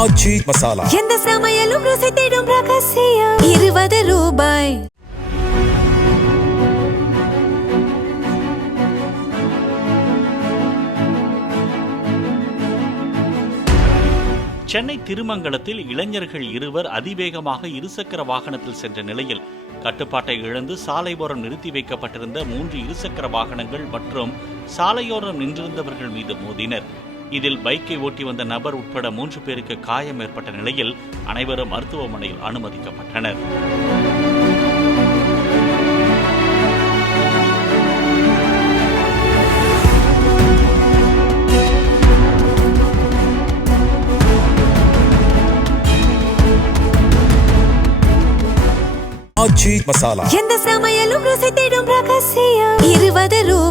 ஆச்சி மசாலா. எந்த சமையலும் ருசி தேடும் ரகசியம். 20 ரூபாய். சென்னை திருமங்கலத்தில் இளைஞர்கள் இருவர் அதிவேகமாக இருசக்கர வாகனத்தில் சென்ற நிலையில் கட்டுப்பாட்டை இழந்து சாலையோரம் நிறுத்தி வைக்கப்பட்டிருந்த 3 இருசக்கர வாகனங்கள் மற்றும் சாலையோரம் நின்றிருந்தவர்கள் மீது மோதினர். இதில் பைக்கை ஓட்டி வந்த நபர் உட்பட 3 பேருக்கு காயம் ஏற்பட்ட நிலையில் அனைவரும் மருத்துவமனையில் அனுமதிக்கப்பட்டனர். ஆச்சி மசாலா. எந்த சமையலும் ருசி தேடும் ரகசியம். 20 ரூபாய்.